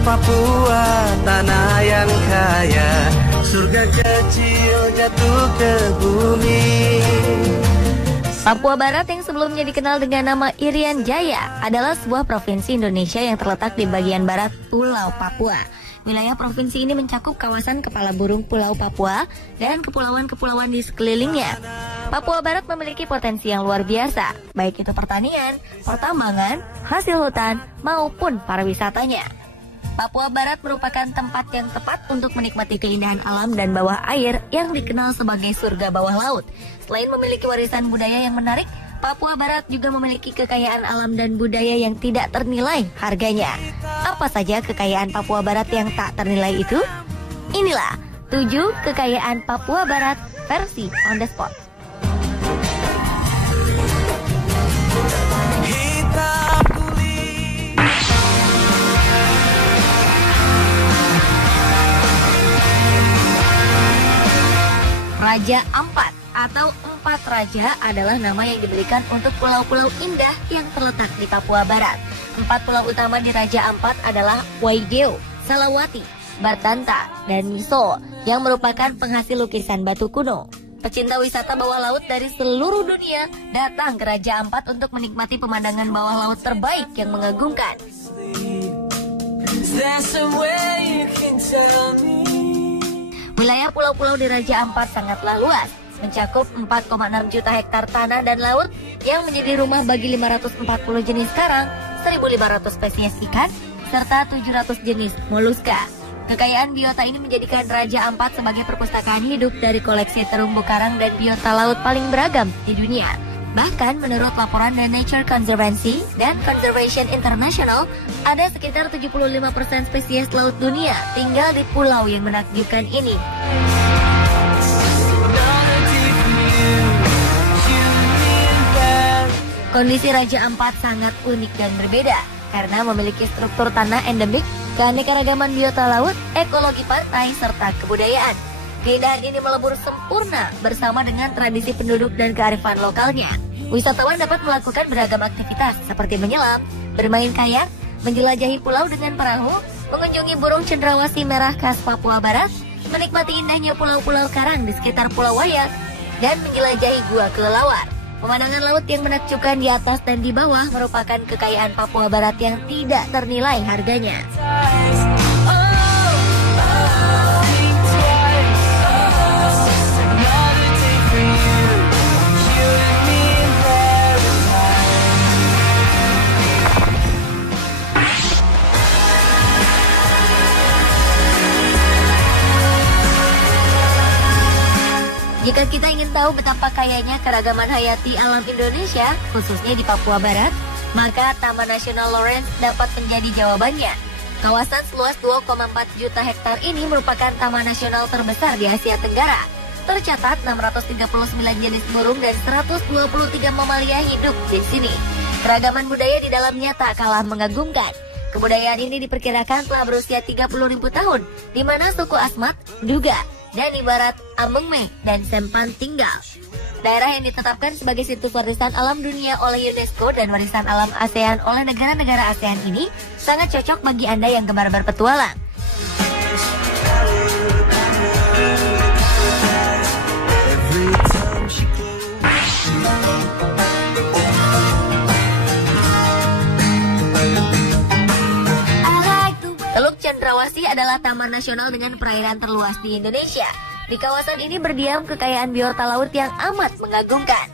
Papua, tanah yang kaya, surga kecil jatuh ke bumi. Papua Barat yang sebelumnya dikenal dengan nama Irian Jaya adalah sebuah provinsi Indonesia yang terletak di bagian barat Pulau Papua. Wilayah provinsi ini mencakup kawasan kepala burung Pulau Papua dan kepulauan-kepulauan di sekelilingnya. Papua Barat memiliki potensi yang luar biasa, baik itu pertanian, pertambangan, hasil hutan, maupun pariwisatanya. Papua Barat merupakan tempat yang tepat untuk menikmati keindahan alam dan bawah air yang dikenal sebagai surga bawah laut. Selain memiliki warisan budaya yang menarik, Papua Barat juga memiliki kekayaan alam dan budaya yang tidak ternilai harganya. Apa saja kekayaan Papua Barat yang tak ternilai itu? Inilah 7 kekayaan Papua Barat versi on the spot. Raja Ampat atau Empat Raja adalah nama yang diberikan untuk pulau-pulau indah yang terletak di Papua Barat. 4 pulau utama di Raja Ampat adalah Waigeo, Salawati, Bartanta, dan Miso yang merupakan penghasil lukisan batu kuno. Pecinta wisata bawah laut dari seluruh dunia datang ke Raja Ampat untuk menikmati pemandangan bawah laut terbaik yang mengagumkan. Wilayah pulau-pulau di Raja Ampat sangatlah luas, mencakup 4,6 juta hektar tanah dan laut yang menjadi rumah bagi 540 jenis karang, 1.500 spesies ikan, serta 700 jenis moluska. Kekayaan biota ini menjadikan Raja Ampat sebagai perpustakaan hidup dari koleksi terumbu karang dan biota laut paling beragam di dunia. Bahkan menurut laporan The Nature Conservancy dan Conservation International, ada sekitar 75% spesies laut dunia tinggal di pulau yang menakjubkan ini. Kondisi Raja Ampat sangat unik dan berbeda karena memiliki struktur tanah endemik, keanekaragaman biota laut, ekologi pantai, serta kebudayaan. Keindahan ini melebur sempurna bersama dengan tradisi penduduk dan kearifan lokalnya. Wisatawan dapat melakukan beragam aktivitas seperti menyelam, bermain kayak, menjelajahi pulau dengan perahu, mengunjungi burung cendrawasih merah khas Papua Barat, menikmati indahnya pulau-pulau karang di sekitar Pulau Wayak, dan menjelajahi gua kelelawar. Pemandangan laut yang menakjubkan di atas dan di bawah merupakan kekayaan Papua Barat yang tidak ternilai harganya. Jika kita ingin tahu betapa kayanya keragaman hayati alam Indonesia, khususnya di Papua Barat, maka Taman Nasional Lawrence dapat menjadi jawabannya. Kawasan seluas 2,4 juta hektar ini merupakan taman nasional terbesar di Asia Tenggara. Tercatat 639 jenis burung dan 123 mamalia hidup di sini. Keragaman budaya di dalamnya tak kalah mengagumkan. Kebudayaan ini diperkirakan telah berusia 30.000 tahun, di mana suku Asmat, Duga, dan Ibarat, Amengme, dan Sempan tinggal. Daerah yang ditetapkan sebagai situs warisan alam dunia oleh UNESCO dan warisan alam ASEAN oleh negara-negara ASEAN ini sangat cocok bagi Anda yang gemar berpetualang. Teluk Cendrawasih adalah taman nasional dengan perairan terluas di Indonesia. Di kawasan ini berdiam kekayaan biota laut yang amat mengagumkan.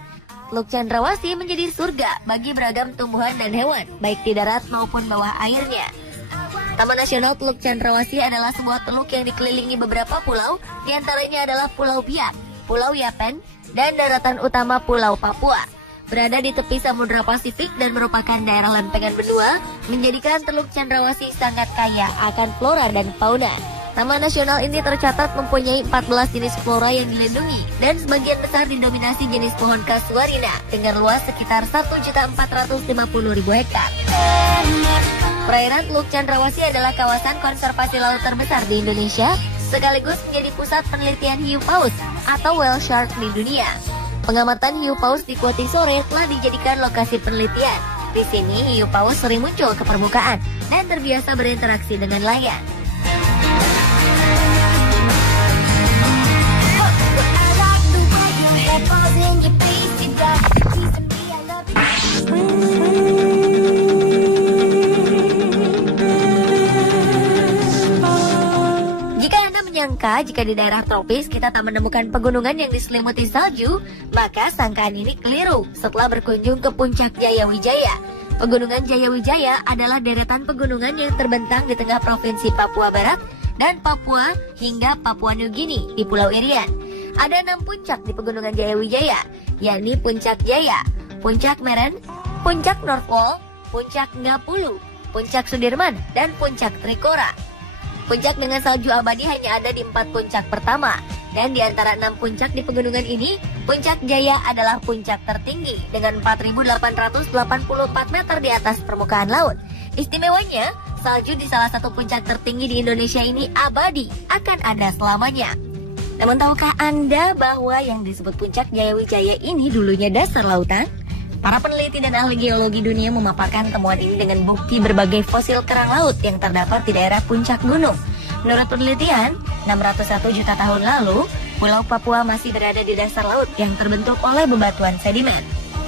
Teluk Cendrawasih menjadi surga bagi beragam tumbuhan dan hewan, baik di darat maupun bawah airnya. Taman Nasional Teluk Cendrawasih adalah sebuah teluk yang dikelilingi beberapa pulau, diantaranya adalah Pulau Biak, Pulau Yapen, dan daratan utama Pulau Papua. Berada di tepi Samudra Pasifik dan merupakan daerah lempengan benua, menjadikan Teluk Cendrawasih sangat kaya akan flora dan fauna. Taman nasional ini tercatat mempunyai 14 jenis flora yang dilindungi dan sebagian besar didominasi jenis pohon kasuarina dengan luas sekitar 1.450.000 hektar. Perairan Teluk Cendrawasih adalah kawasan konservasi laut terbesar di Indonesia, sekaligus menjadi pusat penelitian hiu paus atau whale shark di dunia. Pengamatan hiu paus di Kuoti Sore telah dijadikan lokasi penelitian. Di sini hiu paus sering muncul ke permukaan, dan terbiasa berinteraksi dengan layan. Jika di daerah tropis kita tak menemukan pegunungan yang diselimuti salju, maka sangkaan ini keliru setelah berkunjung ke puncak Jayawijaya. Pegunungan Jayawijaya adalah deretan pegunungan yang terbentang di tengah provinsi Papua Barat dan Papua hingga Papua New Guinea di Pulau Irian. Ada 6 puncak di pegunungan Jayawijaya, yakni Puncak Jaya, Puncak Meren, Puncak Northwall, Puncak Ngapulu, Puncak Sudirman, dan Puncak Trikora. Puncak dengan salju abadi hanya ada di 4 puncak pertama, dan di antara 6 puncak di pegunungan ini, Puncak Jaya adalah puncak tertinggi dengan 4.884 meter di atas permukaan laut. Istimewanya, salju di salah satu puncak tertinggi di Indonesia ini abadi, akan ada selamanya. Namun tahukah Anda bahwa yang disebut Puncak Jayawijaya ini dulunya dasar lautan? Para peneliti dan ahli geologi dunia memaparkan temuan ini dengan bukti berbagai fosil kerang laut yang terdapat di daerah puncak gunung. Menurut penelitian, 601 juta tahun lalu, Pulau Papua masih berada di dasar laut yang terbentuk oleh bebatuan sedimen.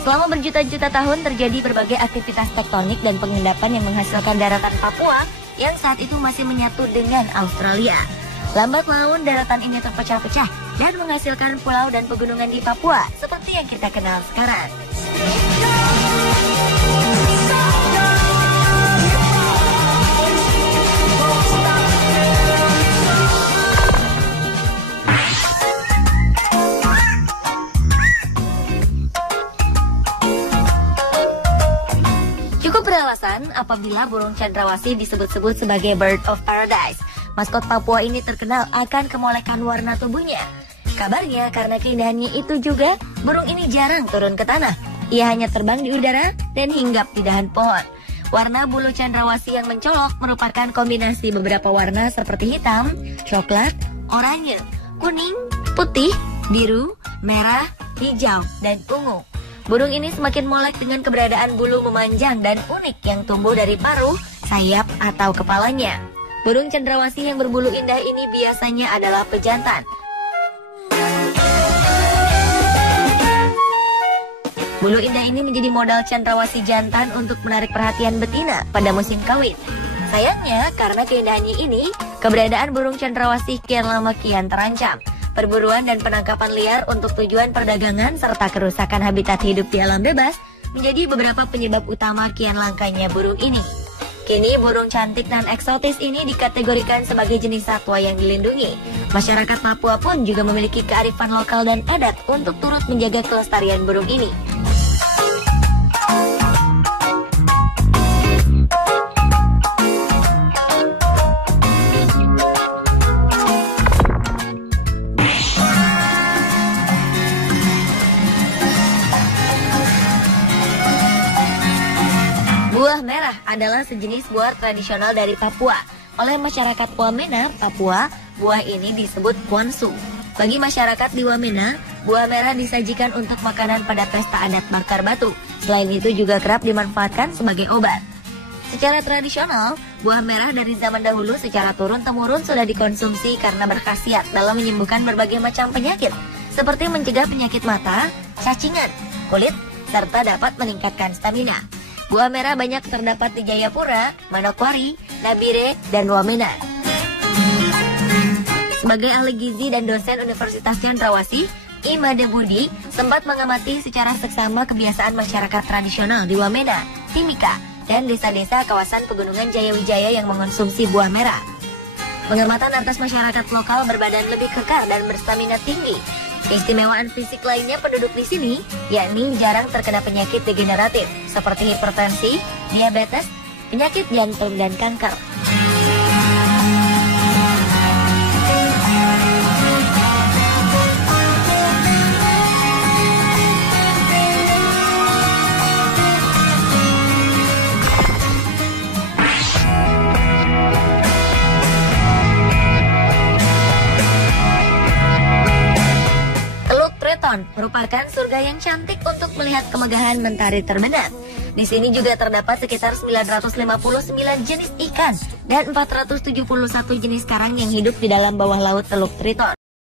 Selama berjuta-juta tahun terjadi berbagai aktivitas tektonik dan pengendapan yang menghasilkan daratan Papua yang saat itu masih menyatu dengan Australia. Lambat laun daratan ini terpecah-pecah dan menghasilkan pulau dan pegunungan di Papua seperti yang kita kenal sekarang. Cukup beralasan apabila burung cendrawasih disebut-sebut sebagai bird of paradise. Maskot Papua ini terkenal akan kemolekan warna tubuhnya. Kabarnya karena keindahannya itu juga, burung ini jarang turun ke tanah. Ia hanya terbang di udara dan hinggap di dahan pohon. Warna bulu cendrawasih yang mencolok merupakan kombinasi beberapa warna seperti hitam, coklat, oranye, kuning, putih, biru, merah, hijau, dan ungu. Burung ini semakin molek dengan keberadaan bulu memanjang dan unik yang tumbuh dari paruh, sayap, atau kepalanya. Burung cendrawasih yang berbulu indah ini biasanya adalah pejantan. Bulu indah ini menjadi modal cendrawasih jantan untuk menarik perhatian betina pada musim kawin. Sayangnya, karena keindahannya ini, keberadaan burung cendrawasih kian lama kian terancam. Perburuan dan penangkapan liar untuk tujuan perdagangan serta kerusakan habitat hidup di alam bebas menjadi beberapa penyebab utama kian langkanya burung ini. Kini burung cantik dan eksotis ini dikategorikan sebagai jenis satwa yang dilindungi. Masyarakat Papua pun juga memiliki kearifan lokal dan adat untuk turut menjaga kelestarian burung ini. Buah merah adalah sejenis buah tradisional dari Papua. Oleh masyarakat Wamena, Papua, buah ini disebut kuansu. Bagi masyarakat di Wamena, buah merah disajikan untuk makanan pada pesta adat bakar batu. Selain itu juga kerap dimanfaatkan sebagai obat. Secara tradisional, buah merah dari zaman dahulu secara turun-temurun sudah dikonsumsi karena berkhasiat dalam menyembuhkan berbagai macam penyakit, seperti mencegah penyakit mata, cacingan, kulit, serta dapat meningkatkan stamina. Buah merah banyak terdapat di Jayapura, Manokwari, Nabire, dan Wamena. Sebagai ahli gizi dan dosen Universitas Cendrawasih, Imade Budi sempat mengamati secara seksama kebiasaan masyarakat tradisional di Wamena, Timika, dan desa-desa kawasan pegunungan Jayawijaya yang mengonsumsi buah merah. Pengamatan atas masyarakat lokal berbadan lebih kekar dan berstamina tinggi. Keistimewaan fisik lainnya penduduk di sini, yakni jarang terkena penyakit degeneratif seperti hipertensi, diabetes, penyakit jantung, dan kanker. merupakan surga yang cantik untuk melihat kemegahan mentari terbenam. Di sini juga terdapat sekitar 959 jenis ikan dan 471 jenis karang yang hidup di dalam bawah laut Teluk Triton.